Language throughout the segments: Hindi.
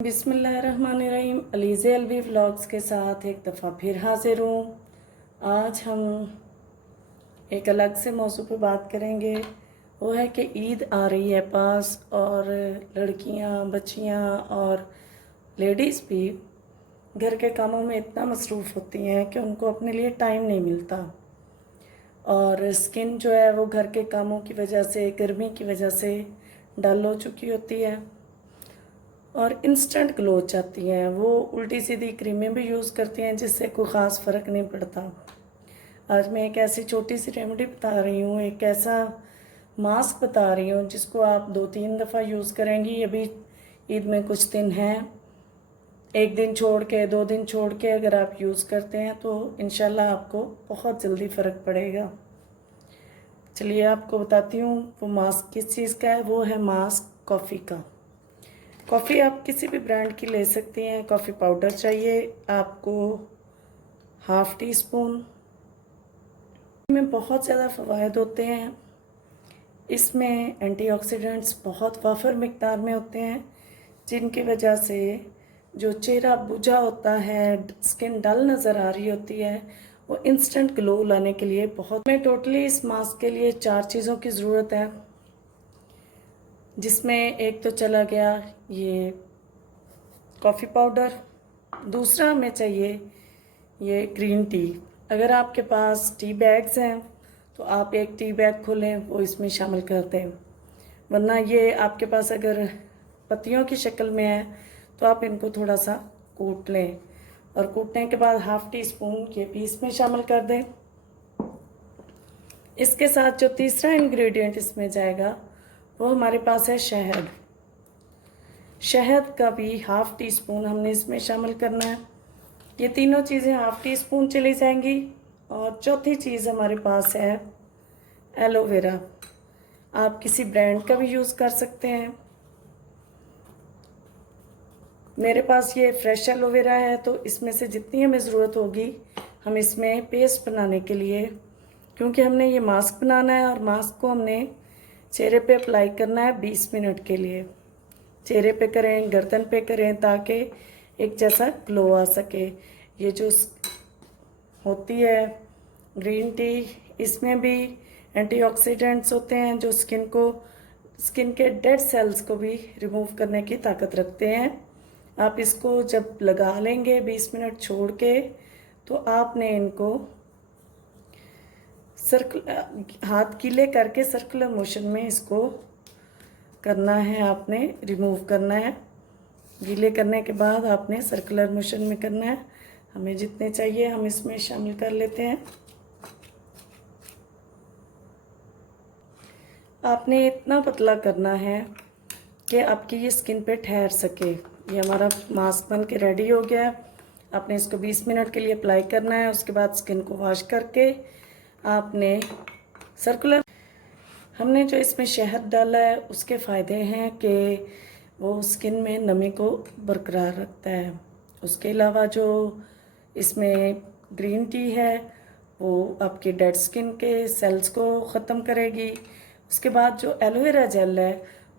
बिस्मिल्लाहिर्रहमानिर्रहीम। अलीज़े अलवी व्लॉग्स के साथ एक दफ़ा फिर हाजिर हूँ। आज हम एक अलग से मौजू पे बात करेंगे। वो है कि ईद आ रही है पास, और लड़कियाँ, बच्चियाँ और लेडीज़ भी घर के कामों में इतना मसरूफ़ होती हैं कि उनको अपने लिए टाइम नहीं मिलता। और स्किन जो है वो घर के कामों की वजह से, गर्मी की वजह से डल हो चुकी होती है और इंस्टेंट ग्लो चाहती हैं। वो उल्टी सीधी क्रीमें भी यूज़ करती हैं जिससे कोई ख़ास फ़र्क नहीं पड़ता। आज मैं एक ऐसी छोटी सी रेमेडी बता रही हूँ, एक ऐसा मास्क बता रही हूँ जिसको आप 2-3 दफ़ा यूज़ करेंगी। अभी ईद में कुछ दिन हैं, एक दिन छोड़ के, 2 दिन छोड़ के अगर आप यूज़ करते हैं तो इंशाल्लाह आपको बहुत जल्दी फ़र्क पड़ेगा। चलिए आपको बताती हूँ वो मास्क किस चीज़ का है। वो है मास्क कॉफ़ी का। कॉफ़ी आप किसी भी ब्रांड की ले सकती हैं। कॉफ़ी पाउडर चाहिए आपको ½ टी स्पून। में बहुत ज़्यादा फ़वाइद होते हैं। इसमें एंटीऑक्सीडेंट्स बहुत वाफर मिकदार में होते हैं, जिनकी वजह से जो चेहरा बुझा होता है, स्किन डल नज़र आ रही होती है, वो इंस्टेंट ग्लो लाने के लिए बहुत। में टोटली इस मास्क के लिए 4 चीज़ों की ज़रूरत है, जिसमें एक तो चला गया ये कॉफ़ी पाउडर, दूसरा हमें चाहिए ये ग्रीन टी। अगर आपके पास टी बैग्स हैं तो आप एक टी बैग खोलें, वो इसमें शामिल कर दें, वरना ये आपके पास अगर पत्तियों की शक्ल में है तो आप इनको थोड़ा सा कूट लें, और कूटने के बाद ½ टी स्पून ये भी इसमें शामिल कर दें। इसके साथ जो तीसरा इंग्रेडिएंट इसमें जाएगा वो हमारे पास है शहद। शहद का भी ½ टी स्पून हमने इसमें शामिल करना है। ये तीनों चीज़ें ½ टी स्पून चली जाएंगी। और चौथी चीज़ हमारे पास है एलोवेरा। आप किसी ब्रांड का भी यूज़ कर सकते हैं। मेरे पास ये फ्रेश एलोवेरा है, तो इसमें से जितनी हमें ज़रूरत होगी हम इसमें पेस्ट बनाने के लिए, क्योंकि हमने ये मास्क बनाना है और मास्क को हमने चेहरे पे अप्लाई करना है 20 मिनट के लिए। चेहरे पे करें, गर्दन पे करें, ताकि एक जैसा ग्लो आ सके। ये जो होती है ग्रीन टी, इसमें भी एंटीऑक्सीडेंट्स होते हैं जो स्किन के डेड सेल्स को भी रिमूव करने की ताकत रखते हैं। आप इसको जब लगा लेंगे 20 मिनट छोड़ के, तो आपने इनको हाथ गीले करके सर्कुलर मोशन में इसको करना है, आपने रिमूव करना है। गीले करने के बाद आपने सर्कुलर मोशन में करना है। हमें जितने चाहिए हम इसमें शामिल कर लेते हैं। आपने इतना पतला करना है कि आपकी ये स्किन पे ठहर सके। ये हमारा मास्क बन के रेडी हो गया है। आपने इसको 20 मिनट के लिए अप्लाई करना है। उसके बाद स्किन को वॉश करके आपने सर्कुलर, हमने जो इसमें शहद डाला है उसके फ़ायदे हैं कि वो स्किन में नमी को बरकरार रखता है। उसके अलावा जो इसमें ग्रीन टी है वो आपकी डेड स्किन के सेल्स को ख़त्म करेगी। उसके बाद जो एलोवेरा जेल है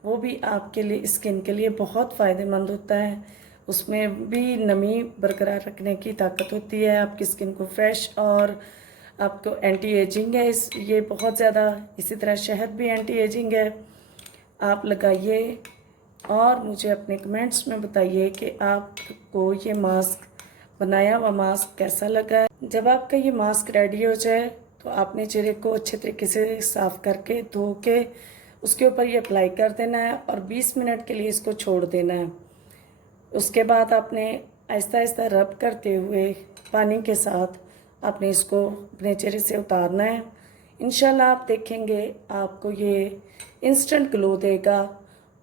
वो भी आपके लिए, स्किन के लिए बहुत फ़ायदेमंद होता है। उसमें भी नमी बरकरार रखने की ताकत होती है। आपकी स्किन को फ्रेश, और आपको एंटी एजिंग है ये बहुत ज़्यादा। इसी तरह शहद भी एंटी एजिंग है। आप लगाइए और मुझे अपने कमेंट्स में बताइए कि आपको ये मास्क, बनाया हुआ मास्क कैसा लगा है। जब आपका ये मास्क रेडी हो जाए तो आपने चेहरे को अच्छे तरीके से साफ़ करके, धो के उसके ऊपर ये अप्लाई कर देना है और 20 मिनट के लिए इसको छोड़ देना है। उसके बाद आपने आहिस्ता आहिस्ता रब करते हुए पानी के साथ आपने इसको अपने चेहरे से उतारना है। इंशाल्लाह आप देखेंगे आपको ये इंस्टेंट ग्लो देगा।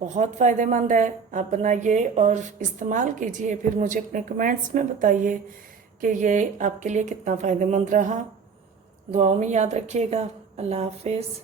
बहुत फ़ायदेमंद है। आप बनाइए और इस्तेमाल कीजिए, फिर मुझे अपने कमेंट्स में बताइए कि ये आपके लिए कितना फ़ायदेमंद रहा। दुआओं में याद रखिएगा। अल्लाह हाफ़िज़।